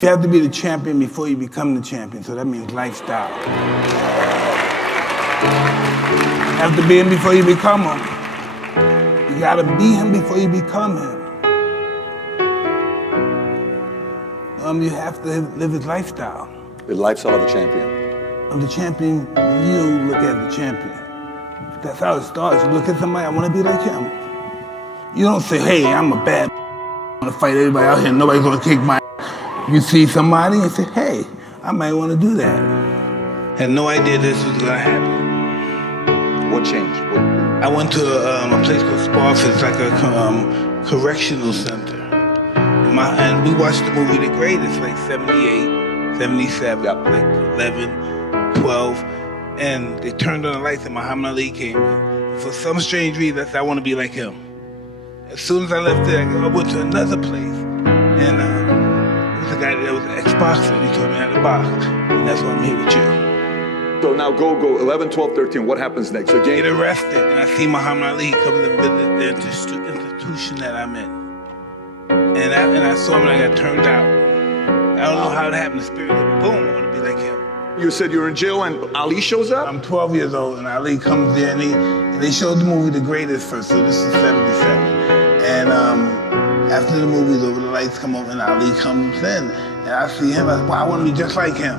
You have to be the champion before you become the champion, so that means lifestyle. You have to be him before you become him. You gotta be him before you become him. You have to live his lifestyle. The lifestyle of a champion. Of the champion, you look at the champion. That's how it starts. You look at somebody, I wanna be like him. You don't say, hey, I'm a bad I wanna fight everybody out here, nobody's gonna kick my You see somebody and say, hey, I might want to do that. Had no idea this was gonna happen. What changed? I went to a place called Sparford. It's like a correctional center. And we watched the movie The Greatest, like 78, 77, yep. like 11, 12. And they turned on the lights and Muhammad Ali came in. For some strange reason, I said, I want to be like him. As soon as I left there, I went to another place. And the guy that was an ex-boxer, and he taught me how to box, and that's why I'm here with you. So now go 11, 12, 13, what happens next? So get arrested, and I see Muhammad Ali come to visit the institution that I'm in. And I saw him and I got turned out. I don't know how it happened, the spirit of me, boom, I want to be like him. You said you're in jail and Ali shows up? I'm 12 years old, and Ali comes there, and they showed the movie The Greatest first, so this is 77. And after the movie's over, the lights come up and Ali comes in. And I see him, I say, wow, I want to be just like him.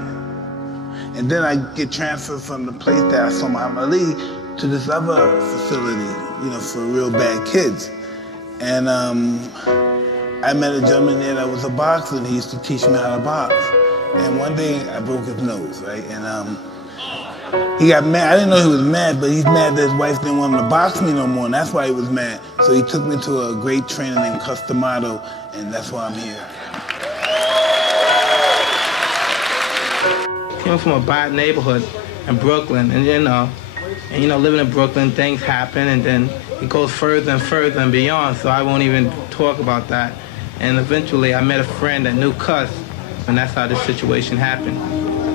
And then I get transferred from the place that I saw Muhammad Ali to this other facility, for real bad kids. And I met a gentleman there that was a boxer, and he used to teach me how to box. And one day I broke his nose, right? And he got mad. I didn't know he was mad, but he's mad that his wife didn't want him to box me no more, and that's why he was mad. So he took me to a great trainer named Customato, and that's why I'm here. Came from a bad neighborhood in Brooklyn, and living in Brooklyn, things happen, and then it goes further and further and beyond, so I won't even talk about that. And eventually I met a friend that knew Cuss, and that's how this situation happened.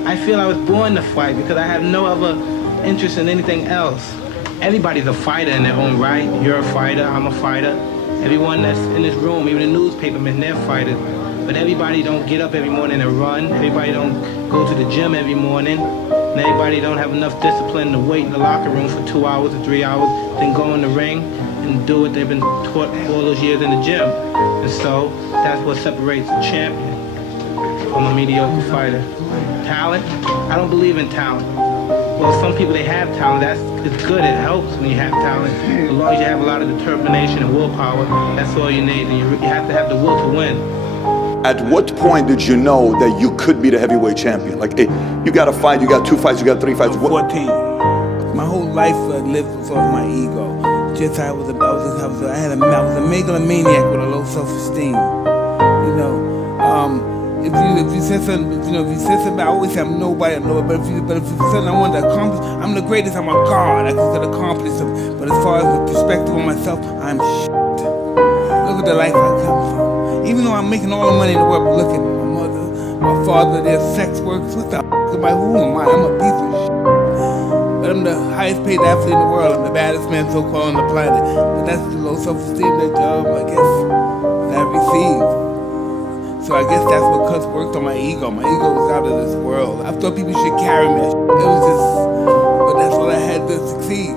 I feel I was born to fight because I have no other interest in anything else. Everybody's a fighter in their own right. You're a fighter, I'm a fighter. Everyone that's in this room, even the newspapermen, they're fighters. But everybody don't get up every morning and run. Everybody don't go to the gym every morning. And everybody don't have enough discipline to wait in the locker room for 2 hours or 3 hours, then go in the ring and do what they've been taught all those years in the gym. And so that's what separates a champion from a mediocre fighter. Talent? I don't believe in talent. Well, some people, they have talent. It's good, it helps when you have talent. As long as you have a lot of determination and willpower, that's all you need. And you have to have the will to win. At what point did you know that you could be the heavyweight champion? Like, hey, you got a fight, you got 2 fights, you got 3 fights. 14. My whole life I lived off my ego. Just I was a megalomaniac with a low self-esteem. If you said something, I always say I'm nobody, but if you said something I wanted to accomplish, I'm the greatest, I'm a god, I could accomplish something. But as far as the perspective of myself, I'm shit. Look at the life I come from. Even though I'm making all the money in the world, but look at my mother, my father, their sex workers, what the f*** am I, who am I? I'm a piece of shit. But I'm the highest paid athlete in the world, I'm the baddest man so-called on the planet. But that's the low self-esteem, that job, I guess, that I received. So I guess that's what Cuss worked on my ego. My ego was out of this world. I thought people should carry me. It was just, but that's what I had to succeed.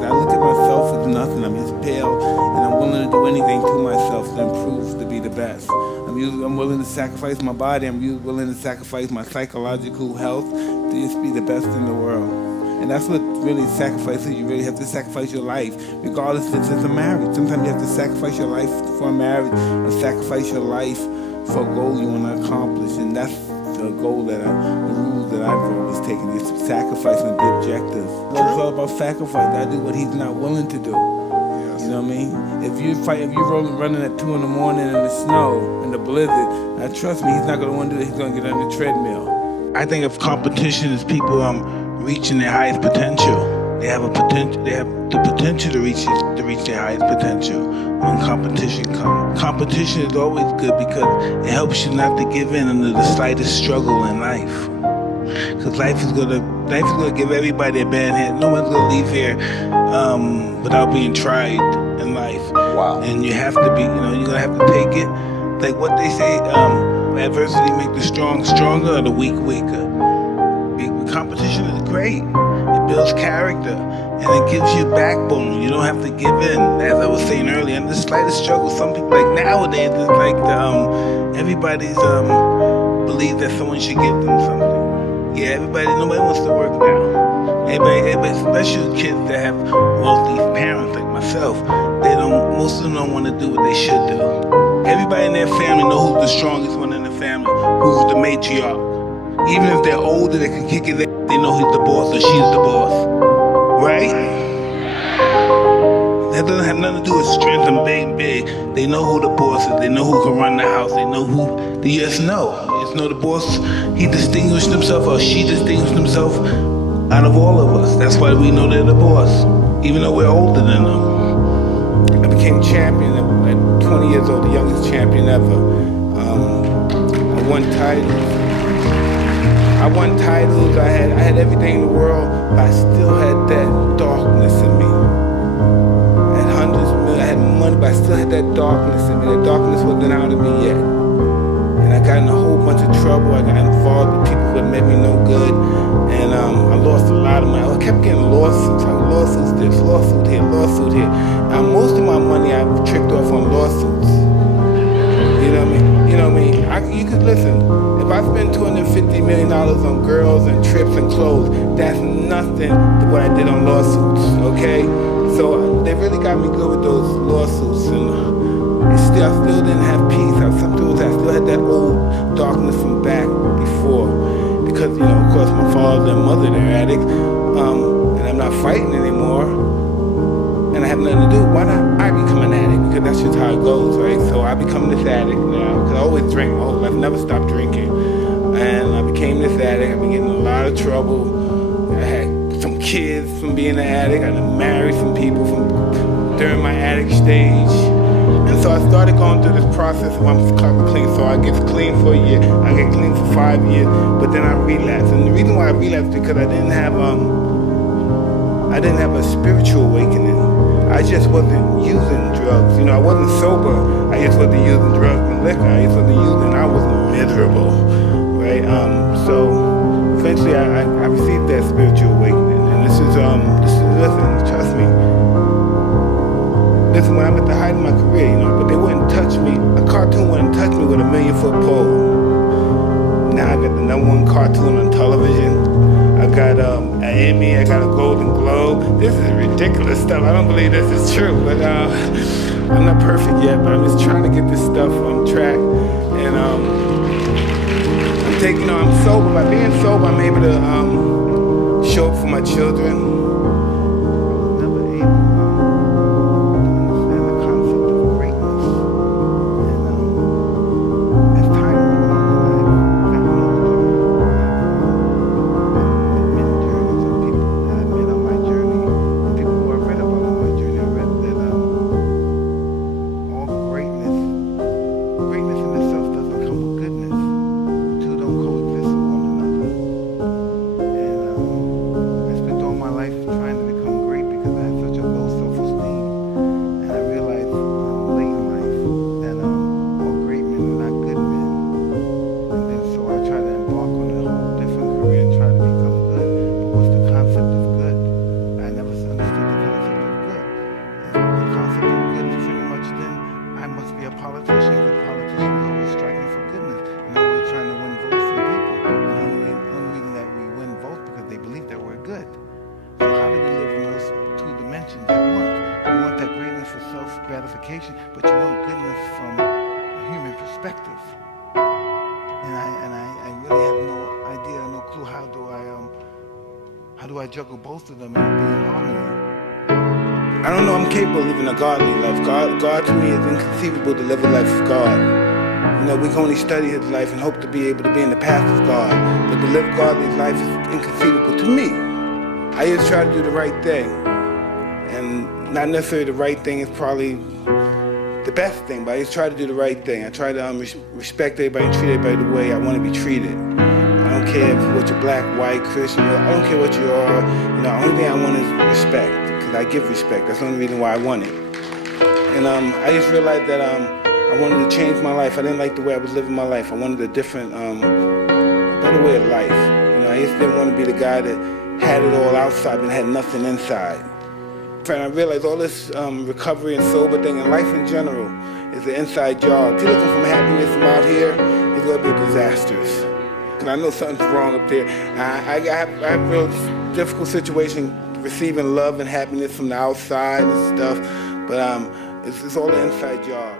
I look at myself as nothing. I'm just pale, and I'm willing to do anything to myself to improve, to be the best. I'm willing to sacrifice my body. I'm willing to sacrifice my psychological health to just be the best in the world. And that's what really sacrifices. You really have to sacrifice your life, regardless if it's a marriage. Sometimes you have to sacrifice your life for a marriage, or sacrifice your life for a goal you want to accomplish. And that's the goal the rules that I've always taken, is sacrifice and be objective. It's all about sacrifice. I do what he's not willing to do. Yes. You know what I mean? If you're running at 2 in the morning in the snow, in the blizzard, now trust me, he's not going to want to do that. He's going to get on the treadmill. I think of competition as people reaching their highest potential. They have the potential to reach their highest potential when competition comes. Competition is always good because it helps you not to give in under the slightest struggle in life. Because life is gonna give everybody a bad hand. No one's gonna leave here without being tried in life. Wow. And you have to be, you're gonna have to take it. like what they say, adversity makes the strong stronger or the weak weaker. Competition is great. It builds character and it gives you backbone. You don't have to give in. As I was saying earlier, and the slightest struggle, some people, like nowadays, it's like everybody's believes that someone should give them something. Yeah, nobody wants to work now. Everybody, especially kids that have wealthy parents like myself, most of them don't want to do what they should do. Everybody in their family know who's the strongest one in the family, who's the matriarch. Even if they're older, they can kick it. They know he's the boss or she's the boss, right? That doesn't have nothing to do with strength and being big. They know who the boss is. They know who can run the house. They know who. They just know. Just know the boss. He distinguished himself or she distinguished himself out of all of us. That's why we know they're the boss, even though we're older than them. I became champion at 20 years old, the youngest champion ever. I won titles. I had everything in the world, but I still had that darkness in me. I had hundreds of millions, I had money, but I still had that darkness in me. That darkness wasn't out of me yet. And I got in a whole bunch of trouble. I got involved with people who had made me no good. And I lost a lot of money. I kept getting lawsuits. Lawsuits this, lawsuit here, lawsuit here. Now, most of my money I tricked off on lawsuits. You know what I mean? You know what I mean? You could listen. If I spend $250 million on girls and trips and clothes, that's nothing to what I did on lawsuits, okay? So they really got me good with those lawsuits, and I still didn't have peace. I still had that old darkness from back before, because, you know, of course, my father and mother, they're addicts, and I'm not fighting anymore, and I have nothing to do. Why not I become an addict? Because that's just how it goes, right? So I become this addict now, because I always drank my whole life, never stopped drinking. And I became this addict. I've been getting in a lot of trouble. I had some kids from being an addict. I married some people during my addict stage. And so I started going through this process of I'm clean. So I get clean for a year. I get clean for 5 years, but then I relapse. And the reason why I relapsed is because I didn't have a spiritual awakening. I just wasn't using drugs. You know, I wasn't sober. I just wasn't using drugs and liquor. I just wasn't using. I was miserable, right? So eventually, I received that spiritual awakening, and this is listen, trust me. Listen, when I'm at the height of my career, you know, but they wouldn't touch me. A cartoon wouldn't touch me with a 1,000,000-foot pole. Now I got the #1 cartoon on television. I got an Emmy, I got a Golden Globe. This is ridiculous stuff. I don't believe this is true, but I'm not perfect yet, but I'm just trying to get this stuff on track. And I'm sober. By being sober, I'm able to show up for my children. Gratification, but you want goodness from a human perspective. And I really have no idea, no clue how do I juggle both of them and be in harmony. I don't know. I'm capable of living a godly life. God to me is inconceivable to live a life of God. You know, we can only study His life and hope to be able to be in the path of God. But to live godly life is inconceivable to me. I just try to do the right thing, and not necessarily the right thing is probably the best thing, but I just try to do the right thing. I try to respect everybody and treat everybody the way I want to be treated. I don't care what you're black, white, Christian, I don't care what you are. You know, the only thing I want is respect, because I give respect. That's the only reason why I want it. And I just realized that I wanted to change my life. I didn't like the way I was living my life. I wanted a different, better way of life. You know, I just didn't want to be the guy that had it all outside and had nothing inside. And I realized all this recovery and sober thing and life in general is an inside job. If you're looking for happiness from out here, it's going to be disastrous. Because I know something's wrong up there. I have real difficult situation receiving love and happiness from the outside and stuff, but it's all an inside job.